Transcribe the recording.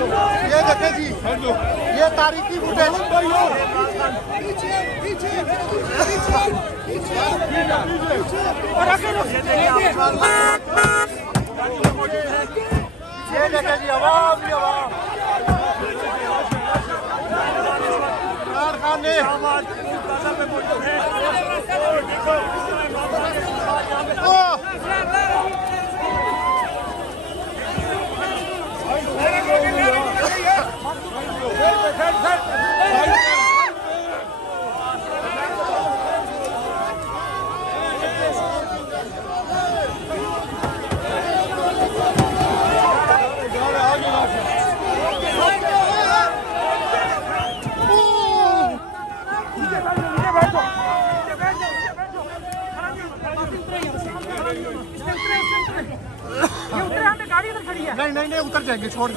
ये देखें जी, ये तारीखी फुटेज। ये देखें जी, आवाम ही आवाम, कारखाने नहीं उतर जाएंगे, छोड़